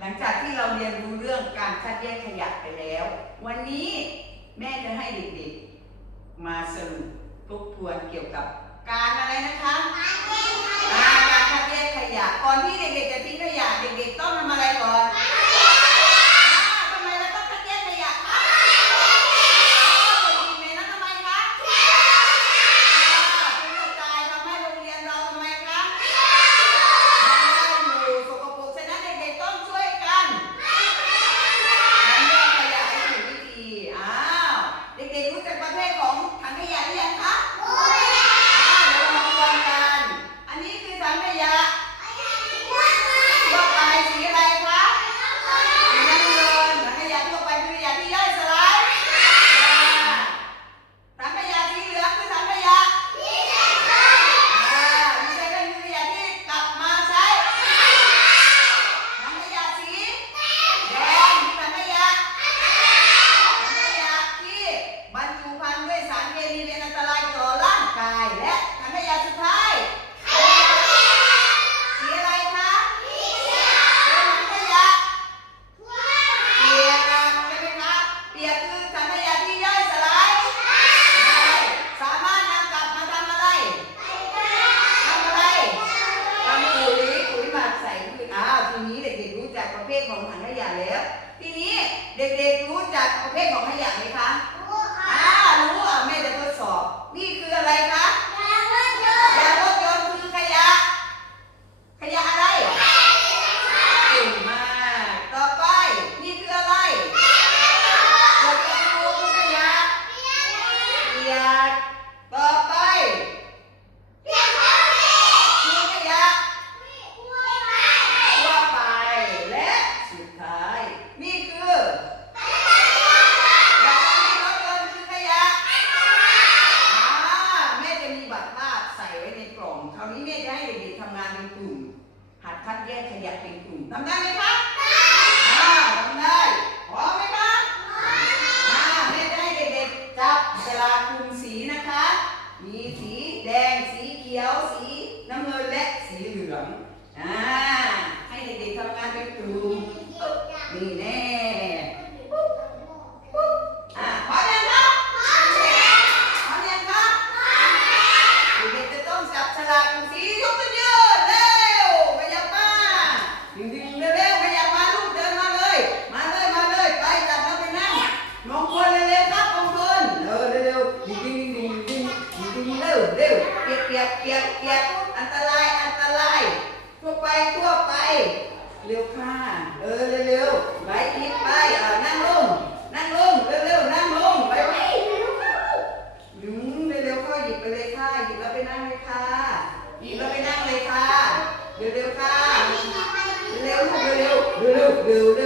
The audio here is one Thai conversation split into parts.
หลังจากที่เราเรียนรู้เรื่องการคัดแยกขยะไปแล้ว วันนี้แม่จะให้เด็กๆ มาสรุปทบทวนเกี่ยวกับการอะไรนะคะ การะการคัดแยกขยะก่อนที่เด็กๆจะ ภทของถังขยะแล้ว ทีนี้เด็กๆรู้จักประเภทของขยะไหมคะรู้อ่ารู้อะแม่จะทดสอบ นี่คืออะไรคะ ให้เด็ทำงานเป็นกลุ่ม หัดคัดแยกขยะเป็นกลุ่มทำได้ไหมคะียดอันตรายอันตรายทั่วไปทั่วไป เร็วค่ะ เออเร็วเร็วไปอีกไปเอ่านั่งลงนั่งลงเร็วเร็วนั่งลงไปไปว้ดึงเร็วเข้าหยิบไปเลยค่ะหยิบแล้วไปนั่งเลยค่ะหยิบแล้วไปนั่งเลยค่ะเร็วเร็วค่ะเร็วๆเร็วเร็วเร็ว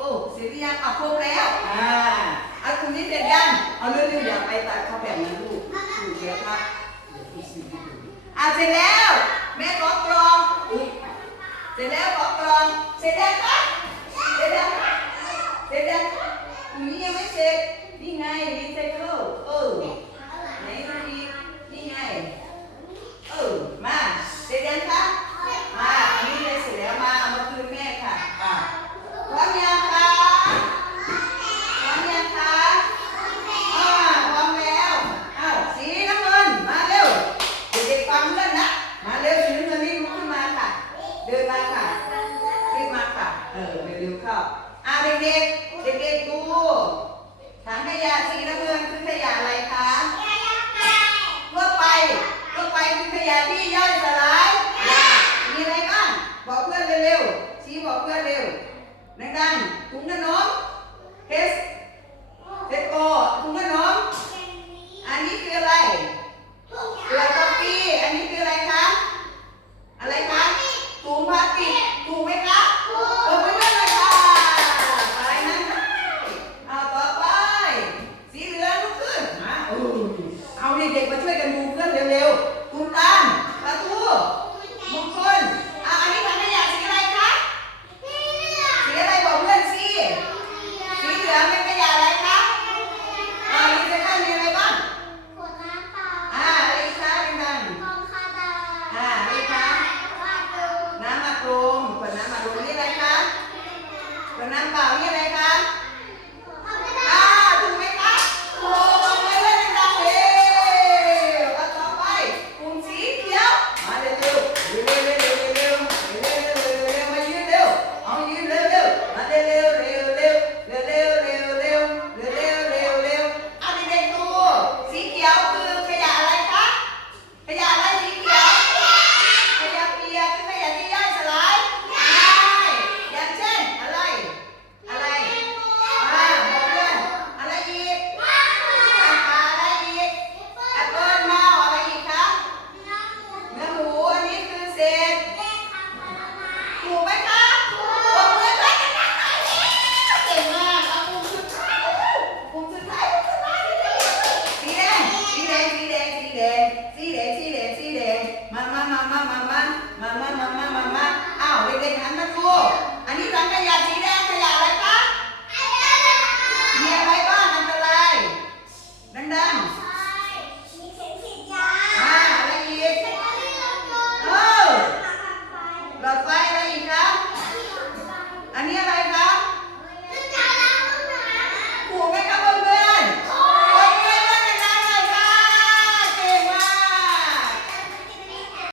โอ้เสร็จยังอะครบแล้วอ่าอะคุณนี้เสร็จยังเอาเรื่องนี้อย่าไปตัดเขาแบบนั้นลูกถูกแล้วครับอะเสร็จแล้ว แม่ขอกรอง เสร็จแล้วขอกรอง เสร็จแล้ว ลืมเข้าอ่าเด็กๆเด็กๆดูถังขยะสีน้ำเงินคือขยะอะไรคะทั่อไปทั่วไปคือขยะที่ย่อยสลาย มีอะไรบ้าง บอกเพื่อนเร็วๆชี้บอกเพื่อนเร็วดังๆถุงขนมเฮสเฮสโกถุงขนมอันนี้คืออะไร วน้ำอัดลมนี่อะไรคะขวน้ำเปล่านี่อะไรคะ